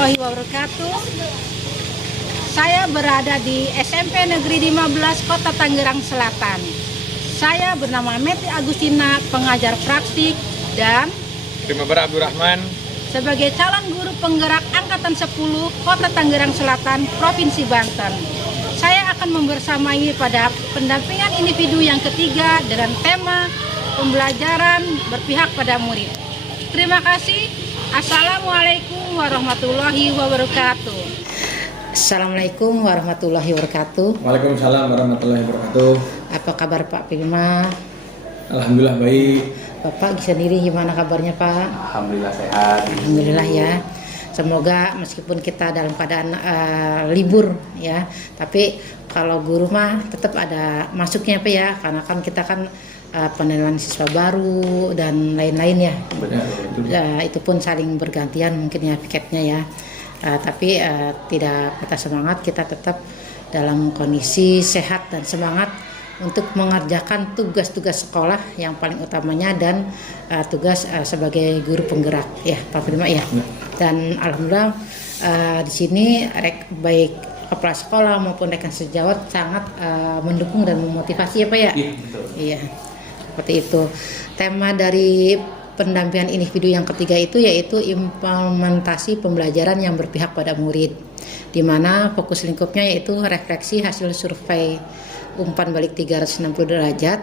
warahmatullahi wabarakatuh. Saya berada di SMP Negeri 15 Kota Tangerang Selatan. Saya bernama Meti Agustina, pengajar praktik dan Primavera Abdurrahman sebagai calon guru penggerak Angkatan 10 Kota Tangerang Selatan, Provinsi Banten. Saya akan membersamai pada pendampingan individu yang ketiga dengan tema pembelajaran berpihak pada murid. Terima kasih. Assalamualaikum warahmatullahi wabarakatuh. Assalamualaikum warahmatullahi wabarakatuh. Waalaikumsalam warahmatullahi wabarakatuh. Apa kabar Pak Prima? Alhamdulillah baik. Bapak sendiri gimana kabarnya Pak? Alhamdulillah sehat. Alhamdulillah ya. Semoga meskipun kita dalam keadaan libur ya, tapi kalau guru mah tetap ada masuknya Pak ya, karena kan kita kan penerimaan siswa baru dan lain-lain ya. Benar, Itu pun saling bergantian mungkin ya piketnya ya. Tapi tidak patah semangat, kita tetap dalam kondisi sehat dan semangat untuk mengerjakan tugas-tugas sekolah yang paling utamanya dan tugas sebagai guru penggerak ya Pak Prima ya. Dan alhamdulillah di sini baik kepala sekolah maupun rekan sejawat sangat mendukung dan memotivasi ya Pak ya. Iya, betul. Iya. Seperti itu. Tema dari pendampingan individu yang ketiga itu yaitu implementasi pembelajaran yang berpihak pada murid, di mana fokus lingkupnya yaitu refleksi hasil survei umpan balik 360 derajat,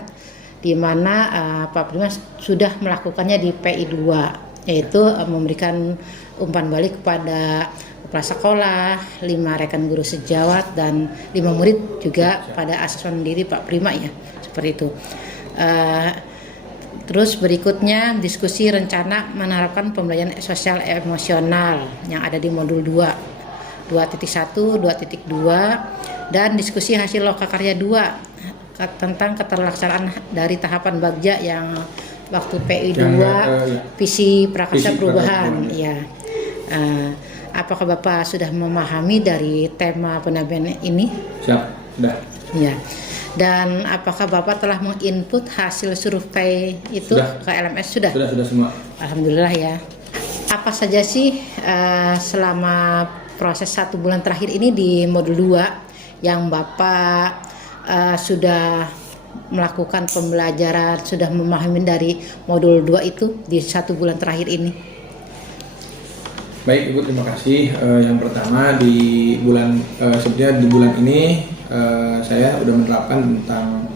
di mana Pak Prima sudah melakukannya di PI 2, yaitu memberikan umpan balik kepada kepala sekolah, 5 rekan guru sejawat, dan 5 murid juga pada asesmen diri Pak Prima ya, seperti itu. Terus berikutnya diskusi rencana menerapkan pembelajaran sosial emosional yang ada di modul 2, 2.1, 2.2, dan diskusi hasil lokakarya 2 tentang keterlaksanaan dari tahapan Bagja yang waktu PI 2 visi prakarsa perubahan ya. Apakah Bapak sudah memahami dari tema pendampingan ini? Siap, sudah. Ya. Dan apakah Bapak telah menginput hasil survei itu Sudah. ke LMS? Sudah semua. Alhamdulillah ya. Apa saja sih selama proses 1 bulan terakhir ini di modul 2 yang Bapak sudah melakukan pembelajaran, sudah memahami dari modul 2 itu di 1 bulan terakhir ini? Baik Ibu, terima kasih. Yang pertama di bulan sebenarnya di bulan ini saya sudah menerapkan tentang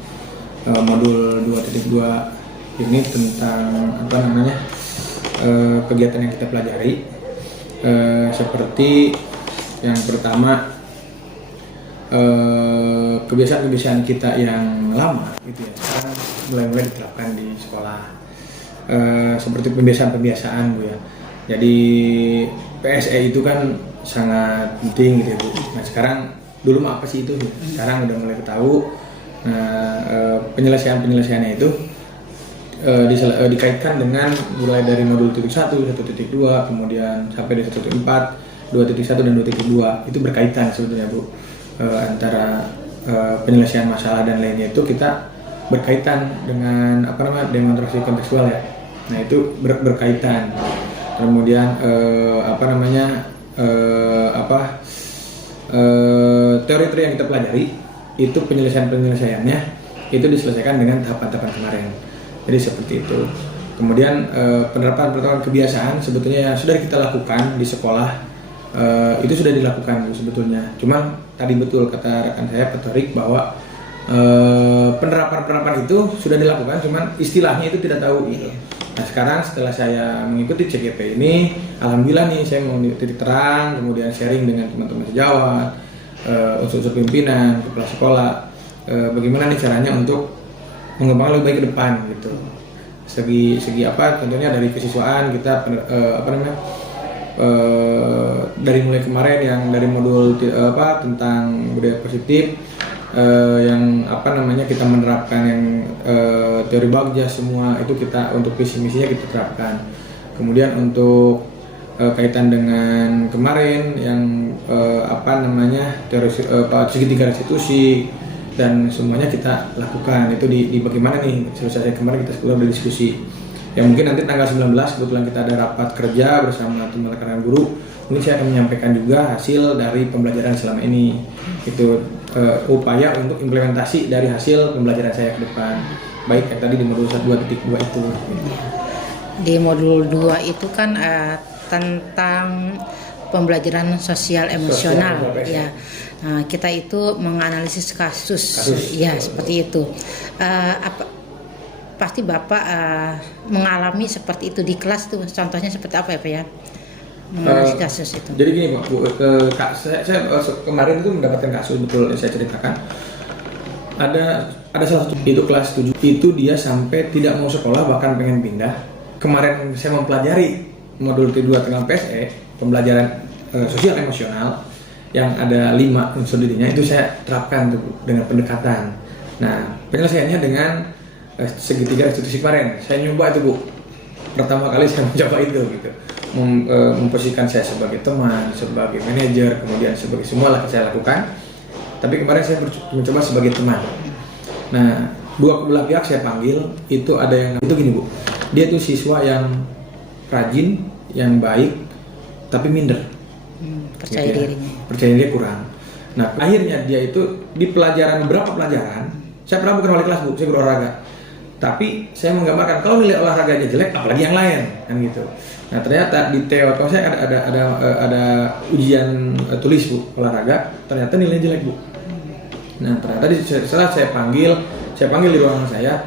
modul 2.2 ini tentang kegiatan yang kita pelajari, seperti yang pertama kebiasaan-kebiasaan kita yang lama gitu ya, sekarang mulai diterapkan di sekolah, seperti pembiasaan-pembiasaan Bu ya. Jadi PSE itu kan sangat penting gitu ya Bu. Nah sekarang dulu mah apa sih itu? Sekarang udah mulai ketahui. Nah penyelesaiannya itu dikaitkan dengan mulai dari modul 1, 1.2, kemudian sampai di 1.4, 2.1 dan 2.2 itu berkaitan sebetulnya Bu. Antara penyelesaian masalah dan lainnya itu kita berkaitan dengan demonstrasi kontekstual ya. Nah itu berkaitan. Kemudian teori-teori yang kita pelajari itu penyelesaiannya itu diselesaikan dengan tahapan-tahapan kemarin. Jadi seperti itu. Kemudian penerapan kebiasaan sebetulnya yang sudah kita lakukan di sekolah itu sudah dilakukan sebetulnya. Cuma tadi betul kata rekan saya Pak Torik bahwa penerapan itu sudah dilakukan, cuman istilahnya itu tidak tahu gitu. Nah sekarang setelah saya mengikuti CGP ini, alhamdulillah nih saya mau titik terang, kemudian sharing dengan teman-teman sejawat, unsur-unsur pimpinan, kepala sekolah, bagaimana nih caranya untuk mengembangkan lebih baik ke depan gitu. Segi apa? Tentunya dari kesiswaan kita dari mulai kemarin yang dari modul tentang budaya positif, yang kita menerapkan yang teori Bagja semua itu kita untuk visi misinya kita terapkan. Kemudian untuk kaitan dengan kemarin yang teori segitiga restitusi dan semuanya kita lakukan itu di bagaimana nih selesai kemarin kita sudah berdiskusi. Ya mungkin nanti tanggal 19 kebetulan kita ada rapat kerja bersama teman rekan guru mungkin saya akan menyampaikan juga hasil dari pembelajaran selama ini. Itu upaya untuk implementasi dari hasil pembelajaran saya ke depan. Baik yang tadi di modul 2.2 itu. Di modul 2 itu kan tentang pembelajaran sosial emosional ya. Nah, kita itu menganalisis kasus. Ya seperti itu. Pasti Bapak mengalami seperti itu di kelas tuh. Contohnya seperti apa ya Pak ya? Menganalisis kasus itu. Jadi gini Pak, saya kemarin itu mendapatkan kasus betul yang saya ceritakan. Ada salah satu itu kelas 7 itu dia sampai tidak mau sekolah bahkan pengen pindah. Kemarin saya mempelajari modul T2 tentang PSE, pembelajaran sosial emosional yang ada 5 unsur dirinya, itu saya terapkan tuh dengan pendekatan. Nah, penyelesaiannya dengan segitiga restitusi kemarin. Saya nyoba itu Bu. Pertama kali saya mencoba itu gitu. Memposisikan saya sebagai teman, sebagai manajer, kemudian sebagai semua lah saya lakukan. Tapi kemarin saya mencoba sebagai teman. Nah, dua belah pihak saya panggil, itu ada yang itu gini Bu. Dia tuh siswa yang rajin, yang baik, tapi minder. Percaya gitu ya. dirinya. Percaya diri kurang. Nah, akhirnya dia itu di beberapa pelajaran, saya pernah bukan wali kelas Bu, saya guru olahraga. Tapi saya menggambarkan kalau nilai olahraganya jelek, apalagi yang lain, kan gitu. Nah ternyata di TO saya ada ujian tulis Bu olahraga, ternyata nilainya jelek Bu. Nah ternyata setelah saya panggil di ruangan saya,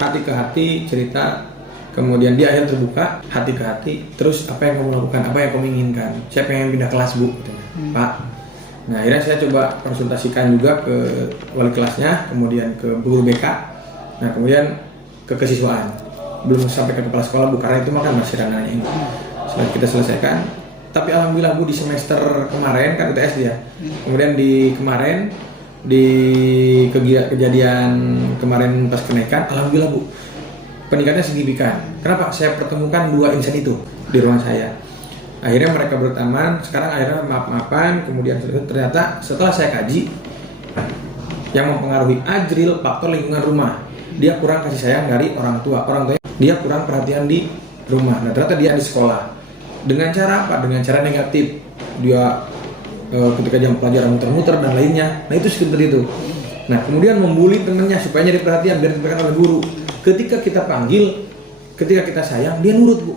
hati ke hati cerita, kemudian dia akhirnya terbuka, hati ke hati, terus apa yang kamu lakukan, apa yang kamu inginkan? Saya pengen pindah kelas Bu, gitu. Pak. Nah akhirnya saya coba konsultasikan juga ke wali kelasnya, kemudian ke guru BK. Nah kemudian ke kesiswaan, belum sampai ke kepala sekolah Bu, karena itu makan masih ranahnya ini. Sudah kita selesaikan. Tapi alhamdulillah Bu, di semester kemarin kan UTS dia. Kemudian di kejadian kemarin pas kenaikan, alhamdulillah Bu, peningkatannya signifikan. Kenapa? Saya pertemukan 2 insan itu di ruang saya. Akhirnya mereka berteman, sekarang akhirnya maaf-maafan. Kemudian ternyata setelah saya kaji, yang mempengaruhi ajril faktor lingkungan rumah. Dia kurang kasih sayang dari orang tuanya, dia kurang perhatian di rumah. Nah ternyata dia di sekolah dengan cara apa? Dengan cara negatif. Dia ketika jam pelajaran muter-muter dan lainnya. Nah itu seperti itu. Nah kemudian membuli temannya supaya nyari perhatian biar diperhatikan oleh guru. Ketika kita panggil, ketika kita sayang, dia nurut Bu.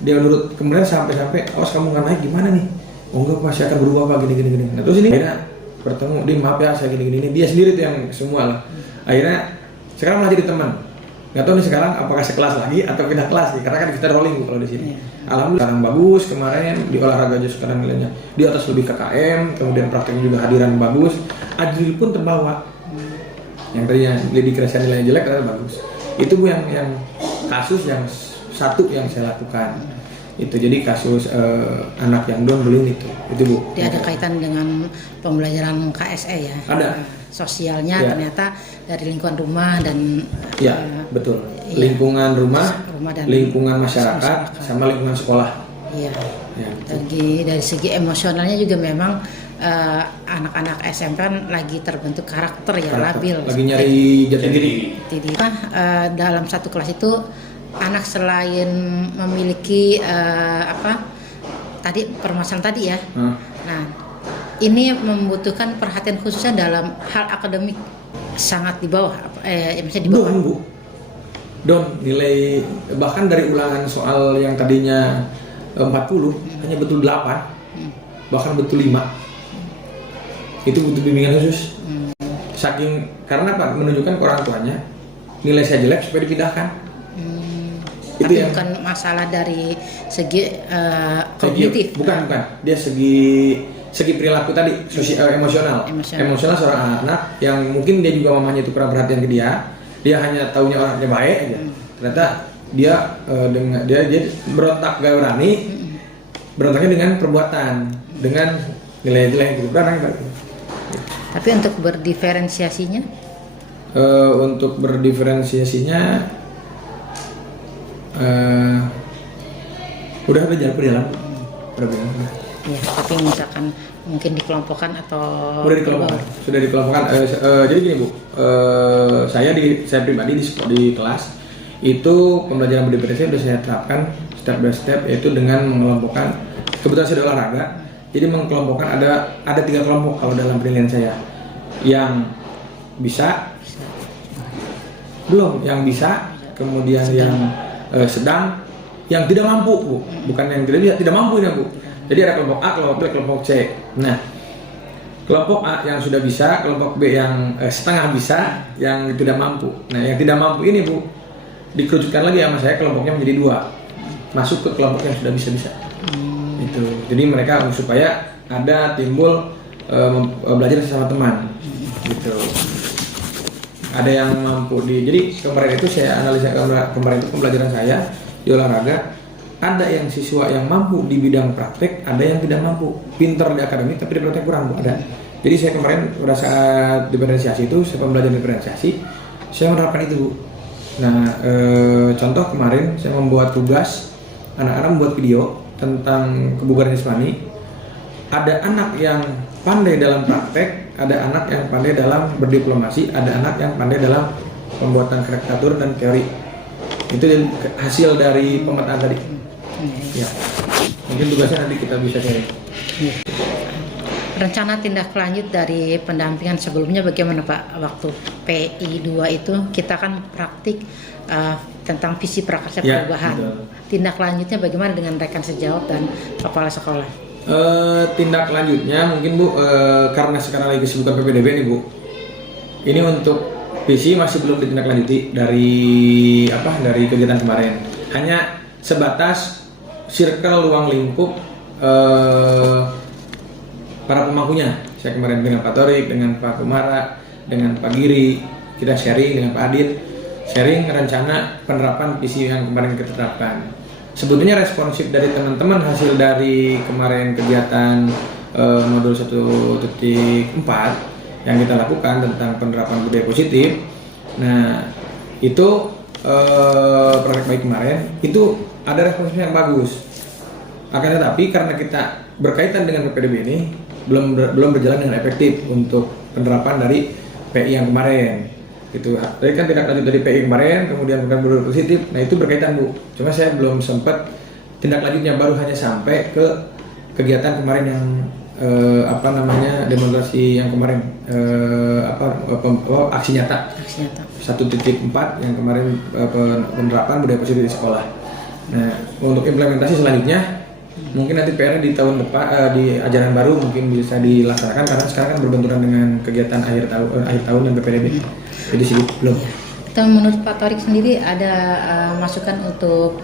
Dia nurut. Kemudian sampai awas kamu nggak naik gimana nih? Oh enggak, pasti akan berubah apa gini. Nah terus ini akhirnya bertemu, dia maaf ya saya gini. Dia sendiri tuh yang semua lah. Akhirnya sekarang malah jadi teman. Nggak tahu nih sekarang apakah sekelas lagi atau pindah kelas nih, karena kan kita rolling Bu kalau di sini. Alhamdulillah sekarang bagus, kemarin di olahraga aja sekarang nilainya di atas lebih KKM, kemudian prakteknya juga hadiran bagus, ajril pun terbawa. Yang tadinya lebih kerasa nilainya jelek ternyata bagus. Itu Bu yang kasus yang satu yang saya lakukan. Itu jadi kasus anak yang down bullying itu Bu. Dia ada kaitan dengan pembelajaran KSE ya. Ada. Sosialnya Ya. Ternyata dari lingkungan rumah dan betul. Ya. Lingkungan rumah dan lingkungan masyarakat sama lingkungan sekolah. Iya. Ya, dari segi emosionalnya juga memang anak-anak SMP kan lagi terbentuk karakter ya, labil. Lagi nyari jati diri. Dalam satu kelas itu anak selain memiliki permasalahan tadi ya. Nah, ini membutuhkan perhatian khususnya dalam hal akademik, sangat di bawah, misalnya di bawah. Don nilai bahkan dari ulangan soal yang tadinya 40 hanya betul 8, bahkan betul 5. Itu butuh bimbingan khusus. Saking karena apa? Menunjukkan ke orang tuanya nilai saya jelek supaya dipindahkan. Itu Tapi yang bukan masalah dari segi kognitif. Bukan. Dia segi perilaku tadi, emosional seorang anak yang mungkin dia juga mamanya itu kurang perhatian ke dia hanya taunya orangnya baik aja. Ternyata dia dia berontak gak berani, berontaknya dengan perbuatan, dengan nilai jelek gitu, berani. Tapi untuk berdiferensiasinya? Untuk berdiferensiasinya udah berjalan. Ya, tapi misalkan mungkin dikelompokkan atau sudah dikelompokkan. Jadi gini Bu, saya pribadi di kelas itu pembelajaran berdiferensiasi sudah saya terapkan step by step, yaitu dengan mengelompokkan kebetulan saya ada olahraga, jadi mengkelompokkan ada 3 kelompok kalau dalam penilaian saya. Yang bisa, belum, yang bisa, kemudian yang sedang, yang tidak mampu, Bu. Bukan yang tidak bisa, tidak mampu ini, Bu. Jadi ada kelompok A, kelompok B, kelompok C. Nah, kelompok A yang sudah bisa, kelompok B yang setengah bisa, yang tidak mampu. Nah, yang tidak mampu ini, Bu, dikerucutkan lagi sama saya, kelompoknya menjadi 2, masuk ke kelompok yang sudah bisa-bisa. Itu. Jadi mereka supaya ada timbul belajar sesama teman. Gitu. Ada yang mampu jadi kemarin itu saya analisa, kemarin itu pembelajaran saya di olahraga, ada yang siswa yang mampu di bidang praktek, ada yang tidak mampu, pinter di akademik tapi di praktek kurang, Bu, ada. Jadi saya kemarin pada saat diferensiasi itu, saya pembelajaran diferensiasi, saya menerapkan itu, Bu. Nah, contoh kemarin saya membuat tugas anak-anak membuat video tentang kebugaran jasmani. Ada anak yang pandai dalam praktek, ada anak yang pandai dalam berdiplomasi, ada anak yang pandai dalam pembuatan karikatur dan teori. Itu hasil dari pemetaan tadi. Ya. Mungkin tugasnya nanti kita bisa cari. Rencana tindak lanjut dari pendampingan sebelumnya bagaimana, Pak? Waktu PI 2 itu kita kan praktik tentang visi prakarsa perubahan. Betul. Tindak lanjutnya bagaimana dengan rekan sejawat dan kepala sekolah? Tindak lanjutnya mungkin, Bu, karena sekarang lagi kesibukan PPDB nih, Bu. Ini untuk visi masih belum ditindaklanjuti dari kegiatan kemarin. Hanya sebatas circle ruang lingkup para pemangkunya. Saya kemarin dengan Pak Torik, dengan Pak Kumara, dengan Pak Giri, kita sharing dengan Pak Adit, sharing rencana penerapan visi yang kemarin kita terapkan. Sebetulnya responsif dari teman-teman hasil dari kemarin kegiatan modul 1.4 yang kita lakukan tentang penerapan budaya positif. Nah, itu proyek baik kemarin itu ada responsif yang bagus. Akan tetapi karena kita berkaitan dengan PPDB ini belum berjalan dengan efektif untuk penerapan dari PI yang kemarin. Gitu. Tadi kan tindak lanjut dari PI kemarin, kemudian bukan budaya positif. Nah, itu berkaitan, Bu. Cuma saya belum sempat tindak lanjutnya, baru hanya sampai ke kegiatan kemarin yang demonstrasi yang kemarin aksi nyata. 1.4 yang kemarin penerapan budaya positif di sekolah. Nah, untuk implementasi selanjutnya mungkin nanti PR di tahun depan, di ajaran baru mungkin bisa dilaksanakan, karena sekarang kan berbenturan dengan kegiatan akhir tahun dan PPDB. Jadi sibuk belum. Menurut Pak Torik sendiri ada masukan untuk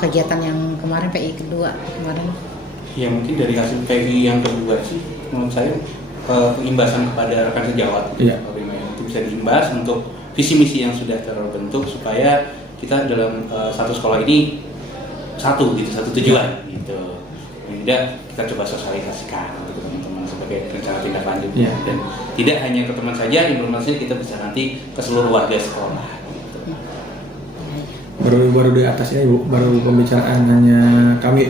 kegiatan yang kemarin PI kedua kemarin? Ya, mungkin dari hasil PI yang kedua sih, menurut saya pengimbasan kepada rekan sejawat. Iya. Itu bisa diimbas untuk visi misi yang sudah terbentuk supaya kita dalam satu sekolah ini satu tujuan gitu. Tidak kita coba sosialisasikan untuk teman-teman sebagai rencana tindak lanjut. Yeah. Dan tidak hanya ke teman saja, informasinya kita bisa nanti ke seluruh warga sekolah gitu. Baru di atasnya, Bu, baru pembicaraan hanya kami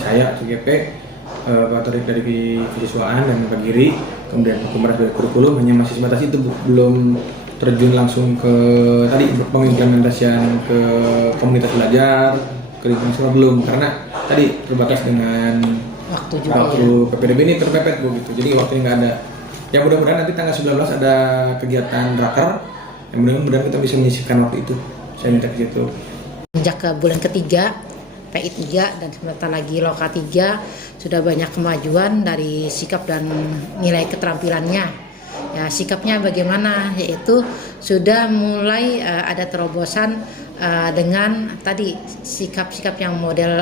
saya CGP, Pak Torik dari Siswaan dan Pak Giri, kemudian Kumara dari kurikulum, hanya masih sebatas itu, Bu. Belum terjun langsung ke tadi pengimplementasian ke komunitas belajar, ke lingkungan sekolah belum, karena tadi terbatas dengan waktu PPDB ini terpepet, Bu, gitu. Jadi waktunya nggak ada. Ya mudah-mudahan nanti tanggal 19 ada kegiatan raker, yang mudah-mudahan kita bisa menyisihkan waktu itu. Saya minta ke situ. Sejak ke bulan ketiga PI 3 dan sebentar lagi Loka 3 sudah banyak kemajuan dari sikap dan nilai keterampilannya. Ya, sikapnya bagaimana, yaitu sudah mulai ada terobosan dengan tadi sikap-sikap yang model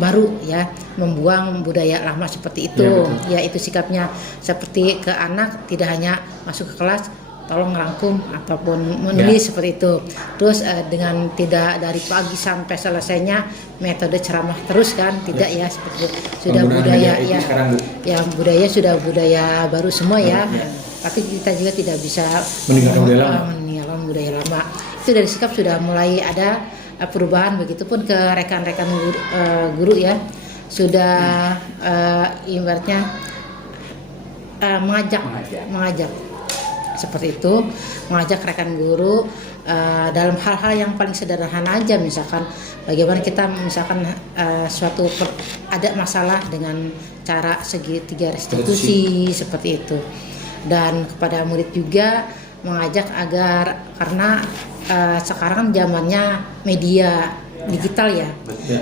baru, ya, membuang budaya lama seperti itu. Ya, itu sikapnya seperti ke anak, tidak hanya masuk ke kelas tolong ngerangkum ataupun menulis seperti itu. Terus dengan tidak dari pagi sampai selesainya metode ceramah terus kan, tidak ya, seperti itu. Sudah budaya ya. Ya, budaya sudah budaya baru semua ya. Tapi kita juga tidak bisa meninggalkan budaya lama. Itu dari sikap sudah mulai ada perubahan, begitupun ke rekan-rekan guru ya. Sudah ibaratnya mengajak seperti itu, mengajak rekan guru dalam hal-hal yang paling sederhana aja, misalkan bagaimana kita misalkan ada masalah dengan cara segitiga restitusi seperti itu, dan kepada murid juga mengajak agar karena sekarang zamannya media digital ya.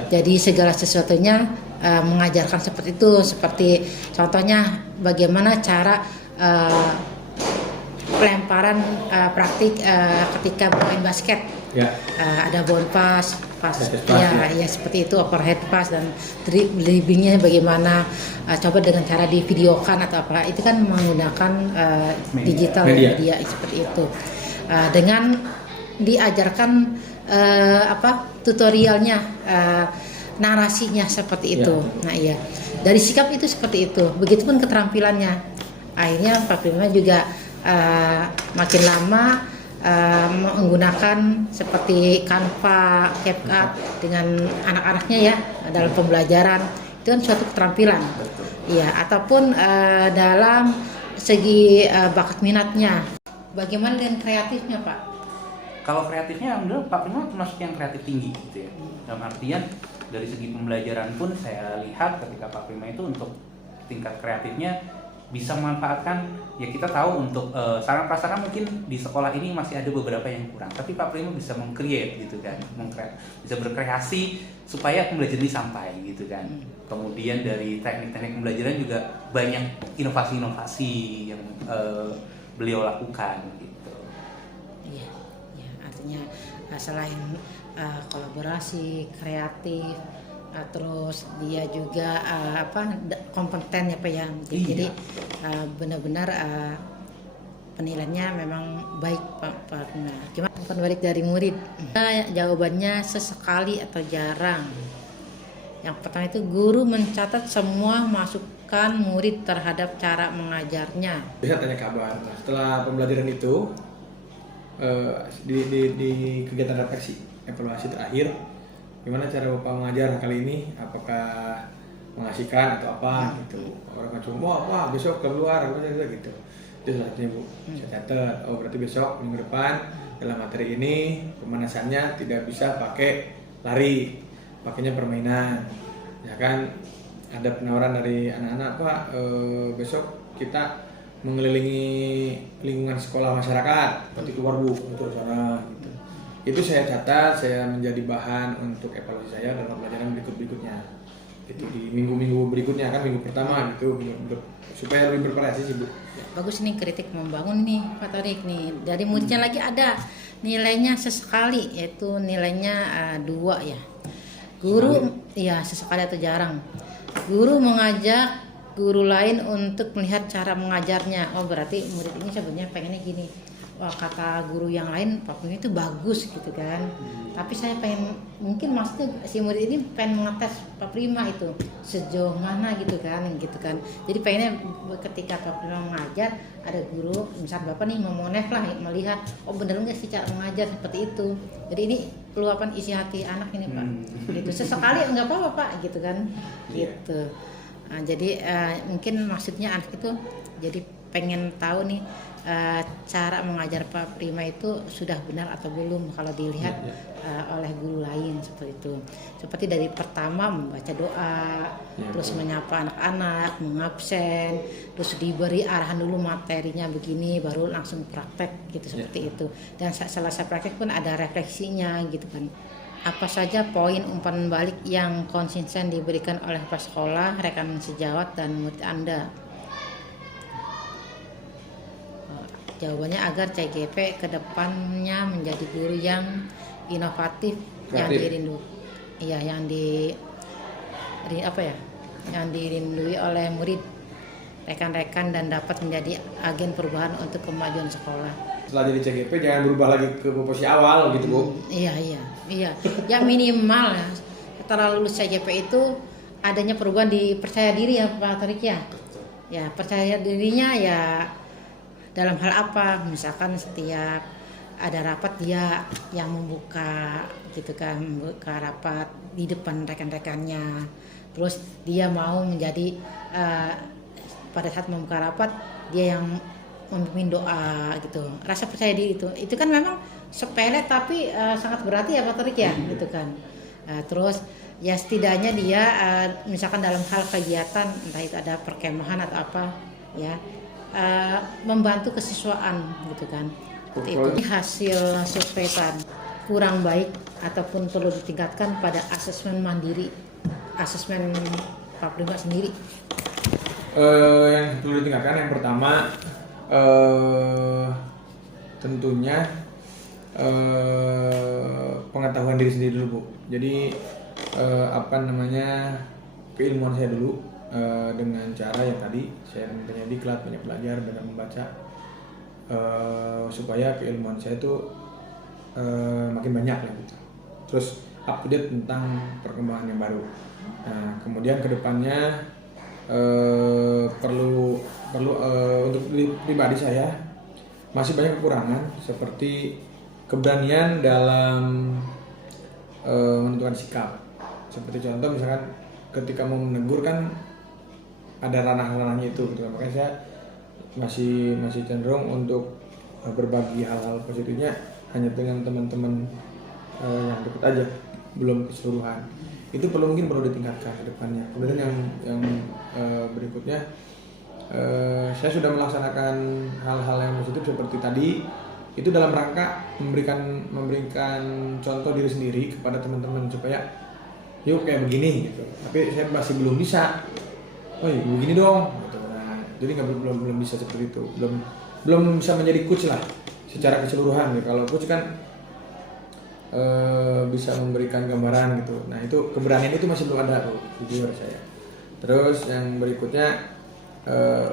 Jadi segala sesuatunya mengajarkan seperti itu, seperti contohnya bagaimana cara pelemparan praktik ketika bermain basket. Ada bound pass, ya seperti itu, overhead pass, dan dribblingnya bagaimana, coba dengan cara divideokan atau apa, itu kan menggunakan digital media seperti itu, dengan diajarkan tutorialnya, narasinya seperti itu. Nah iya, dari sikap itu seperti itu, begitupun keterampilannya. Akhirnya Pak Prima juga makin lama menggunakan seperti Canva, CapCut dengan anak-anaknya ya dalam pembelajaran, itu kan suatu keterampilan. Iya, ataupun dalam segi bakat minatnya. Bagaimana dengan kreatifnya, Pak? Kalau kreatifnya alhamdulillah Pak Prima termasuk yang kreatif tinggi gitu ya. Dalam artian dari segi pembelajaran pun saya lihat ketika Pak Prima itu untuk tingkat kreatifnya bisa memanfaatkan, ya kita tahu untuk sarana prasarana mungkin di sekolah ini masih ada beberapa yang kurang, tapi Pak Prima bisa meng-create gitu kan, bisa berkreasi supaya pembelajaran ini sampai gitu kan. Kemudian dari teknik-teknik pembelajaran juga banyak inovasi-inovasi yang beliau lakukan gitu. Iya, ya, artinya selain kolaborasi, kreatif, terus dia juga kompeten ya Pak ya. Jadi benar-benar penilaiannya memang baik Pak. Nah, cuma balik dari murid, jawabannya sesekali atau jarang. Yang pertama itu guru mencatat semua masukan murid terhadap cara mengajarnya. Bisa tanya kabar. Nah, setelah pembelajaran itu di kegiatan refleksi evaluasi terakhir, gimana cara Bapak mengajar kali ini? Apakah mengasihkan atau apa gitu? Orang kan cuma wah besok keluar gitu. Itu salah satunya Bu. Saya catat. Oh berarti besok minggu depan dalam materi ini pemanasannya tidak bisa pakai lari, pakainya permainan. Ya kan ada penawaran dari anak-anak Pak, besok kita mengelilingi lingkungan sekolah masyarakat, berarti keluar Bu untuk sana gitu. Itu saya catat, saya menjadi bahan untuk evaluasi saya dalam pelajaran berikutnya. Itu di minggu-minggu berikutnya kan, minggu pertama gitu, supaya lebih bervariasi sih Bu. Bagus nih, kritik membangun nih Pak Torik nih. Dari muridnya lagi ada nilainya sesekali, yaitu nilainya 2 ya. Guru ya sesekali atau jarang. Guru mengajak guru lain untuk melihat cara mengajarnya. Oh berarti murid ini sebenarnya pengennya gini. Wah kata guru yang lain Pak Prima itu bagus gitu kan. Tapi saya pengen, mungkin maksudnya si murid ini pengen mengetes Pak Prima itu sejauh mana gitu kan. Jadi pengennya ketika Pak Prima mengajar, ada guru misal Bapak nih memonef lah, melihat oh bener nggak sih cara mengajar seperti itu. Jadi ini luapan isi hati anak ini Pak. Gitu sesekali nggak apa-apa Pak gitu kan. Gitu. Nah, jadi mungkin maksudnya anak itu jadi pengen tahu nih cara mengajar Pak Prima itu sudah benar atau belum kalau dilihat oleh guru lain seperti itu. Seperti dari pertama membaca doa, terus menyapa anak-anak, mengabsen, terus diberi arahan dulu materinya begini, baru langsung praktek gitu seperti itu. Dan selesai praktek pun ada refleksinya gitu kan. Apa saja poin umpan balik yang konsisten diberikan oleh kepala sekolah, rekan sejawat, dan murid Anda? Jawabannya agar CGP kedepannya menjadi guru yang inovatif, yang dirindu, iya yang yang dirindui oleh murid, rekan-rekan, dan dapat menjadi agen perubahan untuk kemajuan sekolah. Setelah jadi CGP jangan berubah lagi ke posisi awal gitu Bu. Iya. Ya minimal ya, setelah lulus CGP itu adanya perubahan di percaya diri ya Pak Torik ya. Ya percaya dirinya ya dalam hal apa, misalkan setiap ada rapat dia yang membuka gitu kan, membuka rapat di depan rekan-rekannya. Terus dia mau menjadi pada saat membuka rapat dia yang memimpin doa gitu. Rasa percaya diri itu kan memang sepele tapi sangat berarti ya Pak Torik ya gitu kan. Terus ya setidaknya dia misalkan dalam hal kegiatan entah itu ada perkemahan atau apa ya membantu kesiswaan gitu kan. Seperti itu. Hasil surveitan kurang baik ataupun perlu ditingkatkan pada asesmen mandiri, asesmen Pak Prima sendiri. Yang perlu ditingkatkan yang pertama tentunya pengetahuan diri sendiri dulu Bu. Jadi keilmuan saya dulu dengan cara yang tadi saya mempunyai diklat, banyak belajar, banyak membaca supaya keilmuan saya itu makin banyak lah gitu. Terus up to date tentang perkembangan yang baru. Nah kemudian kedepannya perlu untuk pribadi saya masih banyak kekurangan seperti keberanian dalam menentukan sikap. Seperti contoh misalkan ketika mau menegur kan ada ranah-ranahnya itu gitu. Makanya saya masih cenderung untuk berbagi hal-hal positifnya hanya dengan teman-teman yang dekat aja, belum keseluruhan. Itu mungkin perlu ditingkatkan ke depannya. Kemudian yang berikutnya saya sudah melaksanakan hal-hal yang positif seperti tadi itu dalam rangka memberikan contoh diri sendiri kepada teman-teman supaya yuk kayak begini gitu. Tapi saya masih belum bisa. Oh iya begini dong gitu. Nah, jadi belum bisa seperti itu. Belum bisa menjadi coach lah secara keseluruhan ya. Kalau coach kan bisa memberikan gambaran gitu. Nah itu keberanian itu masih belum ada tuh jujur saya. Terus yang berikutnya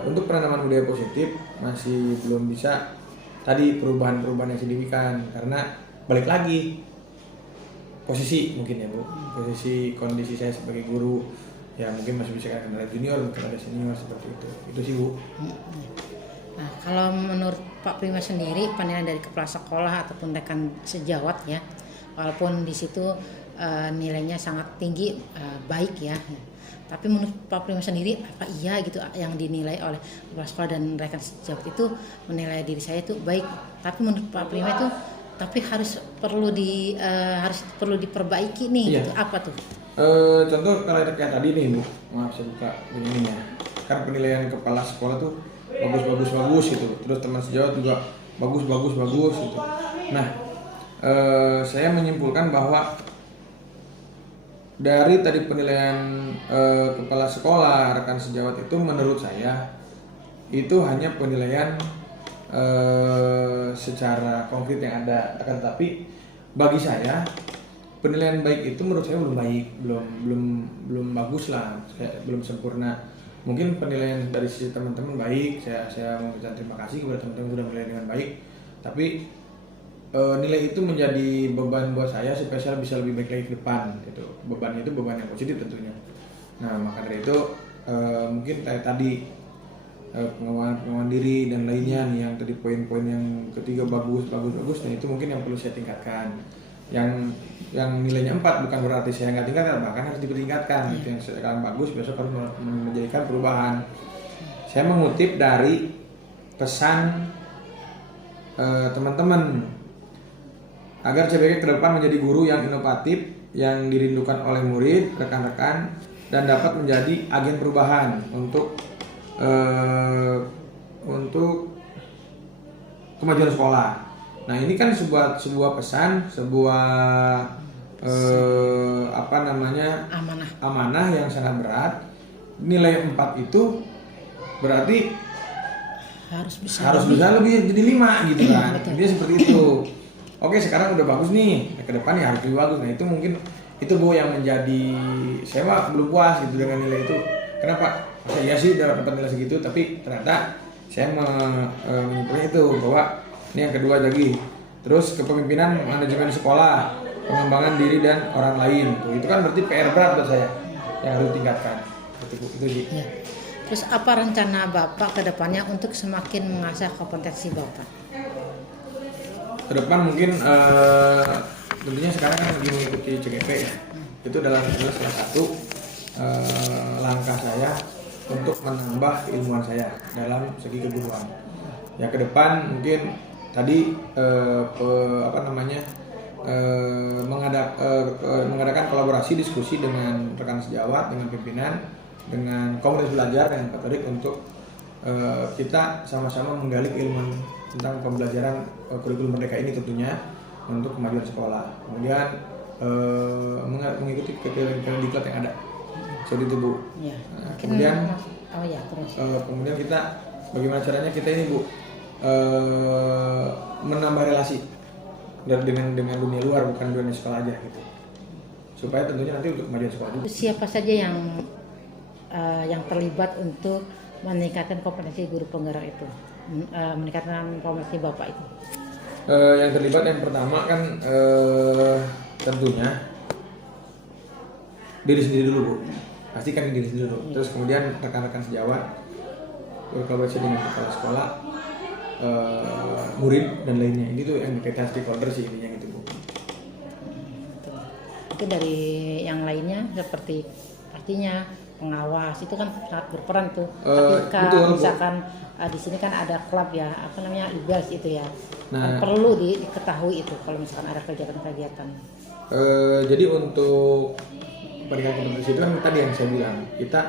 untuk penanaman budaya positif masih belum bisa tadi perubahan yang signifikan karena balik lagi posisi mungkin ya Bu, posisi kondisi saya sebagai guru ya mungkin masih bisa ada junior, mungkin ada senior seperti itu sih Bu. Nah kalau menurut Pak Prima sendiri pandangan dari kepala sekolah ataupun rekan sejawat ya, walaupun di situ nilainya sangat tinggi baik ya, tapi menurut Pak Prima sendiri apa iya gitu yang dinilai oleh kepala sekolah dan rekan sejawat itu menilai diri saya itu baik, tapi menurut Pak Prima itu tapi harus perlu diperbaiki nih gitu, apa tuh? Contoh kalau kayak tadi nih Bu, maaf saya buka ini ya, kan penilaian kepala sekolah tuh bagus gitu, terus teman sejawat juga bagus gitu. Nah saya menyimpulkan bahwa dari tadi penilaian kepala sekolah, rekan sejawat itu menurut saya itu hanya penilaian secara konkret yang ada. Akan tetapi bagi saya penilaian baik itu menurut saya belum baik, belum bagus lah, belum sempurna. Mungkin penilaian dari sisi teman-teman baik, saya mengucapkan terima kasih kepada teman-teman sudah menilai dengan baik. Tapi nilai itu menjadi beban buat saya supaya saya bisa lebih baik lagi ke depan gitu. Beban itu beban yang positif tentunya. Nah maka dari itu mungkin kayak tadi pengawalan diri dan lainnya nih yang tadi poin-poin yang ketiga bagus nah itu mungkin yang perlu saya tingkatkan. Yang nilainya 4 bukan berarti saya nggak tingkatkan, bahkan harus dipertingkatkan. Itu yang sekarang bagus besok harus menjadikan perubahan. Saya mengutip dari pesan teman-teman agar CBK ke depan menjadi guru yang inovatif, yang dirindukan oleh murid, rekan-rekan, dan dapat menjadi agen perubahan untuk kemajuan sekolah. Nah ini kan sebuah pesan, amanah yang sangat berat. Nilai 4 itu berarti harus bisa lebih jadi 5 gitu kan. Dia seperti itu. Oke sekarang udah bagus nih, ke depan ya harus lebih bagus. Nah itu mungkin itu Bu yang menjadi saya mah belum puas gitu dengan nilai itu. Kenapa? Iya sih udah dapat nilai segitu, tapi ternyata saya menyimpulkan itu bahwa ini yang kedua lagi. Terus kepemimpinan manajemen sekolah, pengembangan diri dan orang lain. Tuh, itu kan berarti PR berat buat saya yang harus ditingkatkan. Itu sih. Ya. Terus apa rencana Bapak ke depannya untuk semakin mengasah kompetensi Bapak? Ke depan mungkin tentunya sekarang kan lagi mengikuti CGP ya. Itu adalah salah satu langkah saya untuk menambah keilmuan saya dalam segi keguruan. Ya ke depan mungkin tadi mengadakan kolaborasi diskusi dengan rekan sejawat, dengan pimpinan, dengan komunitas belajar dan Katolik untuk kita sama-sama menggali ilmu tentang pembelajaran kurikulum merdeka ini tentunya untuk kemajuan sekolah. Kemudian mengikuti diklat yang ada seperti itu Bu. Ya. Nah, kemudian terus. kemudian kita bagaimana caranya kita ini Bu menambah relasi dengan dunia luar, bukan dunia sekolah aja gitu, supaya tentunya nanti untuk kemajuan sekolah juga. Siapa saja yang terlibat untuk meningkatkan kompetensi guru penggerak itu, meningkatkan kompetensi Bapak itu? Yang terlibat yang pertama kan tentunya diri sendiri dulu Bu, pastikan diri sendiri dulu. Terus kemudian rekan-rekan sejawat berkolaborasi dengan kepala sekolah, murid dan lainnya. Ini tuh yang dikaitkan stakeholder sih intinya gitu Bu. Itu dari yang lainnya seperti pastinya pengawas itu kan sangat berperan tuh. Ketika betul, misalkan di sini kan ada klub ya, apa namanya IBAS itu ya. Nah, Kan perlu diketahui itu kalau misalkan ada kegiatan-kegiatan. Jadi untuk peningkatan kompetensi itu kan tadi yang saya bilang, kita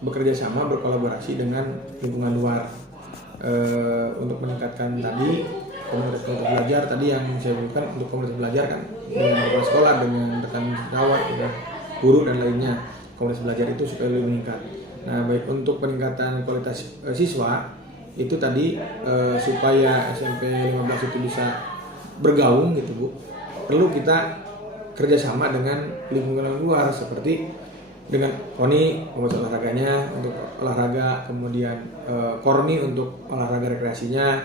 bekerja sama, berkolaborasi dengan lingkungan luar untuk meningkatkan tadi komunitas belajar tadi yang saya sebutkan. Untuk komunitas belajar kan dengan kepala sekolah, dengan rekan sejawat, dengan guru dan lainnya, komunitas belajar itu supaya lebih meningkat. Nah, baik untuk peningkatan kualitas siswa itu tadi supaya SMP 15 itu bisa bergaung gitu Bu, perlu kita kerjasama dengan lingkungan luar seperti dengan KONI untuk olahraganya, untuk olahraga, kemudian KORNI untuk olahraga rekreasinya,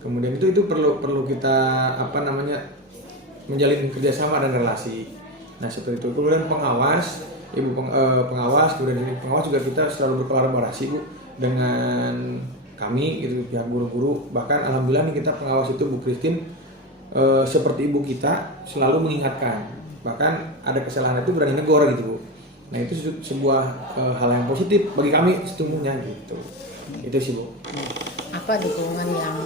kemudian itu perlu kita menjalin kerjasama dan relasi. Nah seperti itu. Kemudian pengawas, pengawas, kemudian pengawas juga kita selalu berkolaborasi Bu dengan kami gitu, pihak guru-guru. Bahkan alhamdulillah nih kita pengawas itu Bu Christine seperti ibu kita selalu mengingatkan. Bahkan ada kesalahan itu berani negor gitu Bu. Nah itu sebuah hal yang positif bagi kami setumbuhnya gitu. Itu sih Bu. Apa dukungan yang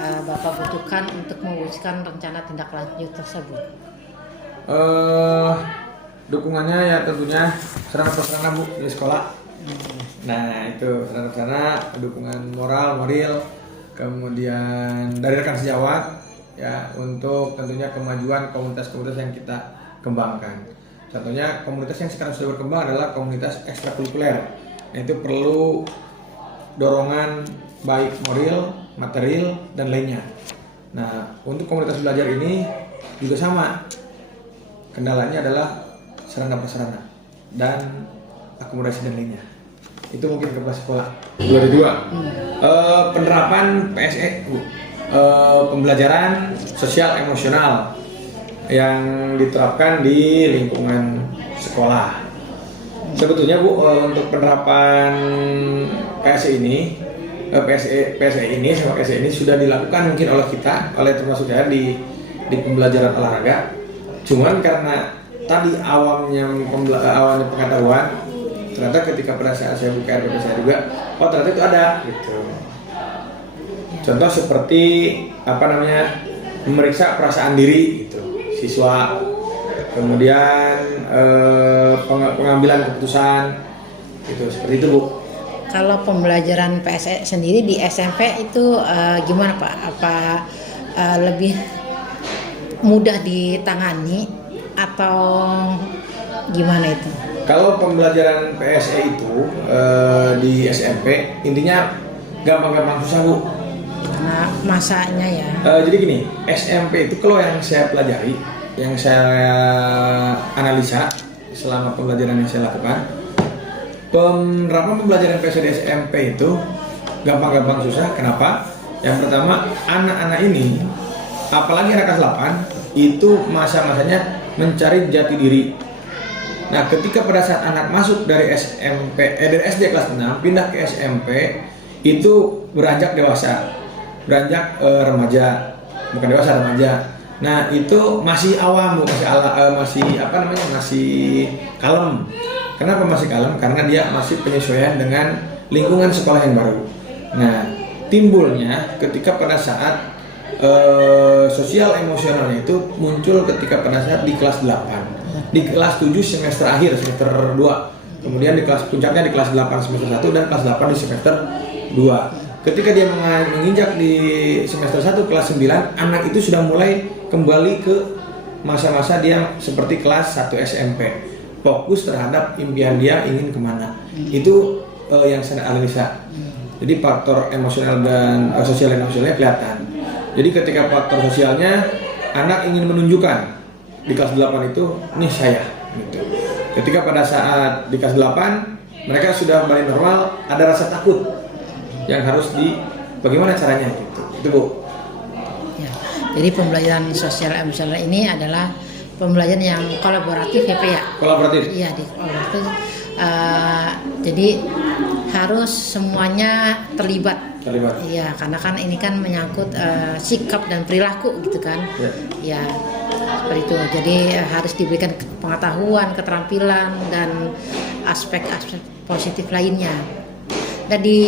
Bapak butuhkan untuk mewujudkan rencana tindak lanjut tersebut? Dukungannya ya tentunya sarana-prasarana Bu di sekolah. Nah itu sarana-prasarana, dukungan moral, kemudian dari rekan sejawat ya untuk tentunya kemajuan komunitas-komunitas yang kita kembangkan. Contohnya komunitas yang sekarang sudah berkembang adalah komunitas ekstrakurikuler. Nah itu perlu dorongan baik moral, material dan lainnya. Nah untuk komunitas belajar ini juga sama. Kendalanya adalah sarana prasarana dan akomodasi dan lainnya. Itu mungkin ke sekolah. 22. Penerapan PSE, pembelajaran sosial emosional yang diterapkan di lingkungan sekolah. Sebetulnya Bu, untuk penerapan PSE ini sudah dilakukan mungkin oleh kita, termasuk saya di pembelajaran olahraga. Cuman karena tadi awalnya pengetahuan, ternyata ketika pada saat saya buka RPP saya juga, ternyata itu ada gitu. Contoh seperti memeriksa perasaan diri gitu siswa, kemudian pengambilan keputusan gitu, seperti itu Bu. Kalau pembelajaran PSE sendiri di SMP itu gimana Pak? Apa lebih mudah ditangani atau gimana itu? Kalau pembelajaran PSE itu di SMP intinya gampang-gampang susah Bu. Karena masanya ya. Jadi gini, SMP itu kalau yang saya pelajari, yang saya analisa selama pembelajaran yang saya lakukan, penerapan pembelajaran PSE di SMP itu gampang-gampang susah. Kenapa? Yang pertama, anak-anak ini, apalagi anak kelas 8, itu masa-masanya mencari jati diri. Nah, ketika pada saat anak masuk dari dari SD kelas 6 pindah ke SMP, itu beranjak dewasa, beranjak remaja, bukan dewasa, remaja. Nah, itu masih awam Bu, masih kalem. Kenapa masih kalem? Karena dia masih penyesuaian dengan lingkungan sekolah yang baru. Nah, timbulnya ketika pada saat sosial emosionalnya itu muncul ketika pada saat di kelas 8, di kelas 7 semester akhir, semester 2, kemudian di kelas puncaknya di kelas 8 semester 1 dan kelas 8 di semester 2. Ketika dia menginjak di semester 1 kelas 9, anak itu sudah mulai kembali ke masa-masa dia seperti kelas 1 SMP, fokus terhadap impian dia ingin kemana. Itu yang saya analisa. Jadi faktor emosional dan sosial emosionalnya kelihatan. Jadi ketika faktor sosialnya, anak ingin menunjukkan di kelas 8 itu, nih saya gitu. Ketika pada saat di kelas 8 mereka sudah kembali normal, ada rasa takut yang harus bagaimana caranya gitu. Itu Bu. Ya, jadi pembelajaran sosial emosional ini adalah pembelajaran yang kolaboratif ya Pak ya? Kolaboratif? Iya, di kolaboratif. Jadi harus semuanya terlibat. Iya, karena kan ini kan menyangkut sikap dan perilaku gitu kan. Ya, seperti itu. Jadi harus diberikan pengetahuan, keterampilan dan aspek-aspek positif lainnya. Dan di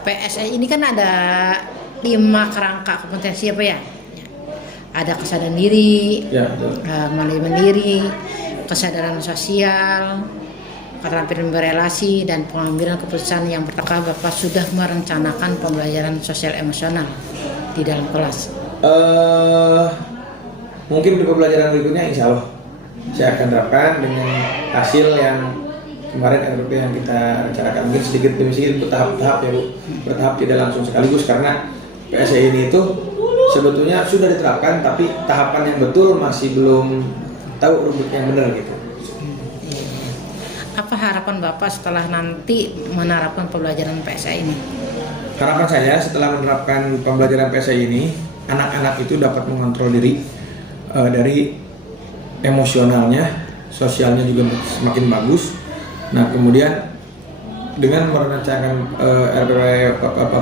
PSI ini kan ada 5 kerangka kompetensi apa ya? Ada kesadaran diri, mandiri, kesadaran sosial, keterampilan berelasi, dan pengambilan keputusan yang pertama. Bapak sudah merencanakan pembelajaran sosial emosional di dalam kelas. Mungkin di pembelajaran berikutnya insya Allah saya akan terapkan dengan hasil yang kemarin RPP yang kita rencanakan, mungkin sedikit demi sedikit bertahap-tahap ya Bu, bertahap tidak langsung sekaligus, karena PSI ini itu sebetulnya sudah diterapkan tapi tahapan yang betul masih belum tahu rumput yang benar gitu. Apa harapan Bapak setelah nanti menerapkan pembelajaran PSI ini? Harapan saya setelah menerapkan pembelajaran PSI ini, anak-anak itu dapat mengontrol diri dari emosionalnya, sosialnya juga semakin bagus. Nah kemudian dengan merencanakan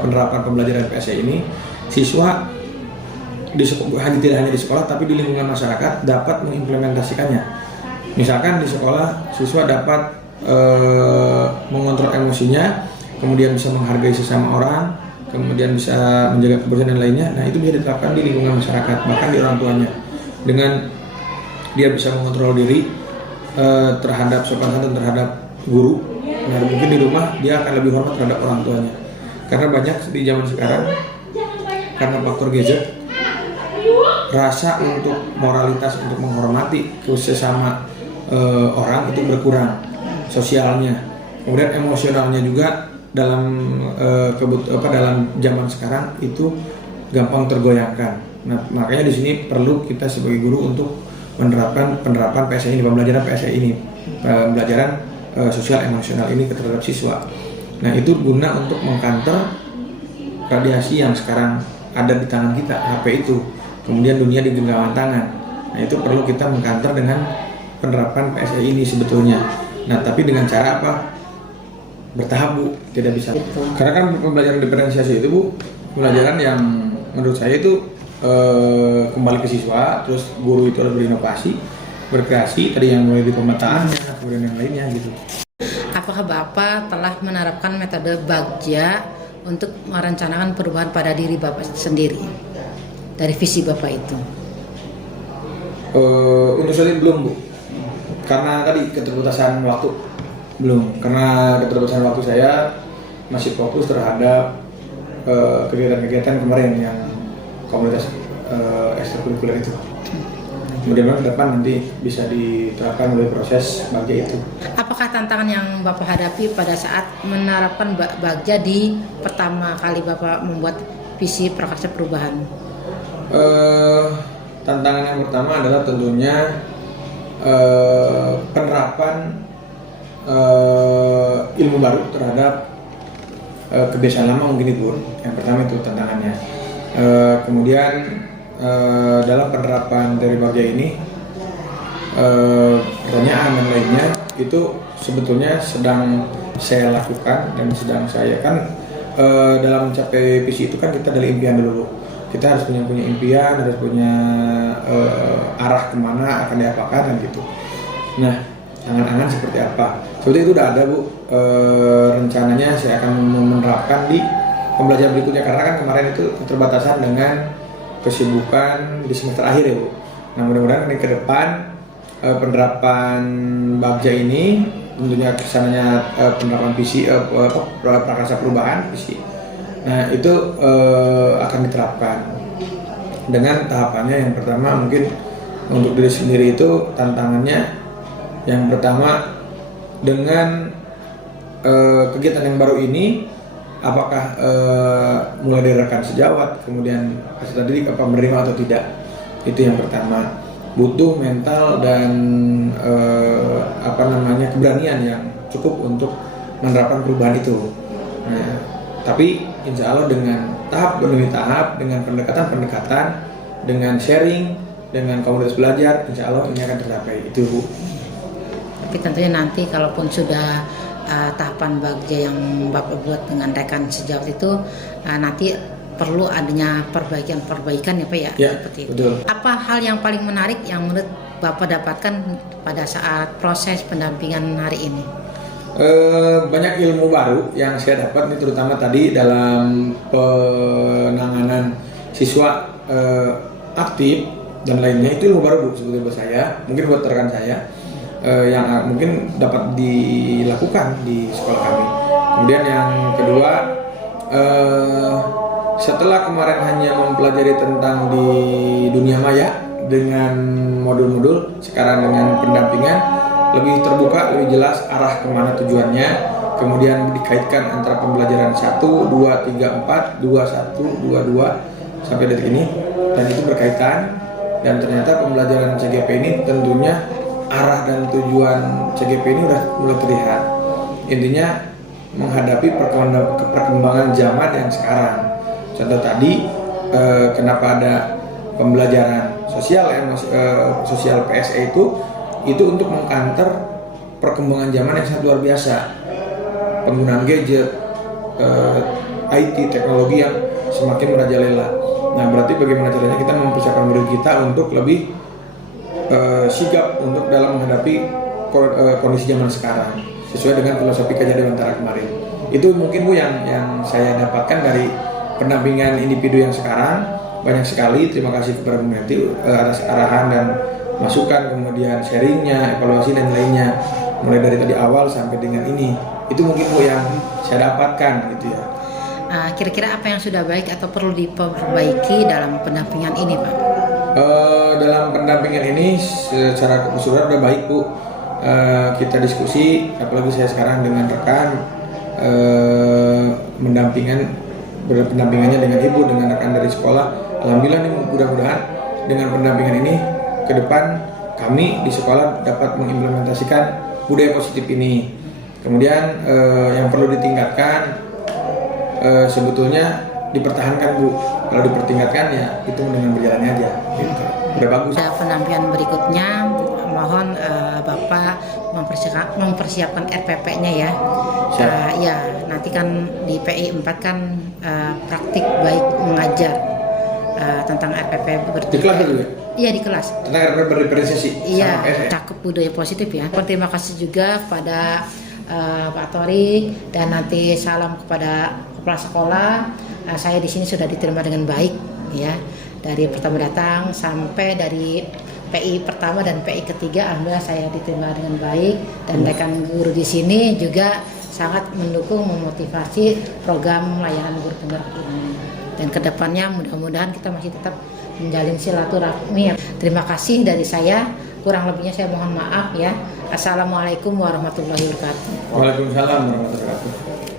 penerapan pembelajaran PSI ini, siswa tidak hanya di sekolah tapi di lingkungan masyarakat dapat mengimplementasikannya. Misalkan di sekolah siswa dapat mengontrol emosinya, kemudian bisa menghargai sesama orang, kemudian bisa menjaga kebersihan dan lainnya. Nah itu bisa diterapkan di lingkungan masyarakat, bahkan di orang tuanya, dengan dia bisa mengontrol diri terhadap sopan santun terhadap guru. Nah mungkin di rumah dia akan lebih hormat terhadap orang tuanya, karena banyak di zaman sekarang karena faktor gadget, rasa untuk moralitas, untuk menghormati sesama orang itu berkurang, sosialnya, kemudian emosionalnya juga dalam dalam zaman sekarang itu gampang tergoyahkan. Nah makanya di sini perlu kita sebagai guru untuk penerapan PSI ini, pembelajaran PSI ini, pembelajaran sosial emosional ini terhadap siswa. Nah itu guna untuk mengkanter radiasi yang sekarang ada di tangan kita, HP itu, kemudian dunia di genggaman tangan. Nah itu perlu kita mengkanter dengan penerapan PSI ini sebetulnya. Nah tapi dengan cara apa? Bertahap Bu, tidak bisa. Karena kan pembelajaran diferensiasi itu Bu, pembelajaran yang menurut saya itu kembali ke siswa, terus guru itu harus berinovasi, berkreasi, tadi yang mulai di pemetaannya, kemudian yang lainnya gitu. Apakah Bapak telah menerapkan metode Bagja untuk merencanakan perubahan pada diri Bapak sendiri dari visi Bapak itu? Untuk saat ini belum Bu, karena tadi keterbatasan waktu belum, karena keterbatasan waktu saya masih fokus terhadap kegiatan-kegiatan kemarin yang komunitas ekstrakurikuler itu. Mudah-mudahan ke depan nanti bisa diterapkan melalui proses Bagja itu. Apakah tantangan yang Bapak hadapi pada saat menerapkan Bagja di pertama kali Bapak membuat visi prakarsa perubahan? Tantangan yang pertama adalah tentunya penerapan ilmu baru terhadap kebiasaan lama mungkin itu. Yang pertama itu tantangannya. Kemudian dalam penerapan dari Bagja ini, pertanyaan dan lainnya itu sebetulnya sedang saya lakukan dan sedang saya kan dalam mencapai visi itu kan kita dari impian dulu. Kita harus punya impian, harus punya arah kemana akan diapakan dan gitu. Nah, angan-angan seperti apa? Seperti itu udah ada Bu, rencananya saya akan menerapkan di pembelajaran berikutnya, karena kan kemarin itu keterbatasan dengan kesibukan di semester akhir ya Bu. Nah mudah-mudahan ini ke depan penerapan Bagja ini tentunya kesananya penerapan visi prakarsa perubahan visi. Nah itu akan diterapkan dengan tahapannya. Yang pertama mungkin untuk diri sendiri itu tantangannya yang pertama dengan kegiatan yang baru ini, apakah mulai dari rekan sejawat, kemudian peserta didik apa menerima atau tidak, itu yang pertama. Butuh mental dan keberanian yang cukup untuk menerapkan perubahan itu. Nah, tapi insya Allah dengan tahap demi tahap, dengan pendekatan-pendekatan, dengan sharing, dengan komunitas belajar, insya Allah ini akan tercapai itu Bu. Tapi tentunya nanti kalaupun sudah tahapan Bagja yang Bapak buat dengan rekan sejawat itu nanti perlu adanya perbaikan ya Pak ya? Ya, seperti betul. itu. Apa hal yang paling menarik yang menurut Bapak dapatkan pada saat proses pendampingan hari ini? Banyak ilmu baru yang saya dapat, ini terutama tadi dalam penanganan siswa aktif dan lainnya, itu ilmu baru Bu sebetulnya buat saya, mungkin buat rekan saya yang mungkin dapat dilakukan di sekolah kami. Kemudian yang kedua, setelah kemarin hanya mempelajari tentang di dunia maya dengan modul-modul, sekarang dengan pendampingan lebih terbuka, lebih jelas arah kemana tujuannya, kemudian dikaitkan antara pembelajaran 1, 2, 3, 4, 2, 1, 2, 2 sampai detik ini, dan itu berkaitan. Dan ternyata pembelajaran CGP ini tentunya arah dan tujuan CGP ini udah mulai terlihat. Intinya menghadapi perkembangan zaman yang sekarang. Contoh tadi, kenapa ada pembelajaran sosial sosial PSE itu untuk mengcounter perkembangan zaman yang sangat luar biasa. Penggunaan gadget, IT, teknologi yang semakin merajalela. Nah, berarti bagaimana caranya kita mempersiapkan diri kita untuk lebih sigap untuk dalam menghadapi kondisi zaman sekarang sesuai dengan filosofi Gajah Dewantara kemarin. Itu mungkin Bu yang saya dapatkan dari pendampingan individu yang sekarang. Banyak sekali, terima kasih kepada Bu Menti atas arahan dan masukan, kemudian sharingnya, evaluasi dan lainnya, mulai dari tadi awal sampai dengan ini. Itu mungkin Bu yang saya dapatkan gitu ya. Kira-kira apa yang sudah baik atau perlu diperbaiki dalam pendampingan ini Pak? Dalam pendampingan ini secara keseluruhan sudah baik Bu. Kita diskusi, apalagi saya sekarang dengan rekan pendampingannya dengan ibu, dengan rekan dari sekolah. Alhamdulillah nih, mudah-mudahan dengan pendampingan ini ke depan kami di sekolah dapat mengimplementasikan budaya positif ini. Kemudian yang perlu ditingkatkan sebetulnya dipertahankan Bu. Kalau dipertingkatkan ya itu dengan berjalannya aja gitu. Udah bagus. Pendampingan berikutnya mohon Bapak mempersiapkan RPP-nya ya. Ya nanti kan di PI 4 kan praktik baik mengajar tentang RPP di kelas dulu ya? Iya di kelas. Tentang RPP berdiferensiasi. Iya, cakep budaya positif ya. Terima kasih juga pada Pak Tori, dan nanti salam kepada kepala sekolah. Saya di sini sudah diterima dengan baik ya, dari pertama datang sampai dari PI pertama dan PI ketiga, alhamdulillah saya diterima dengan baik, dan rekan guru di sini juga sangat mendukung, memotivasi program layanan guru penggerak ini. Dan kedepannya mudah-mudahan kita masih tetap menjalin silaturahmi. Terima kasih dari saya. Kurang lebihnya saya mohon maaf ya. Assalamualaikum warahmatullahi wabarakatuh. Waalaikumsalam warahmatullahi wabarakatuh.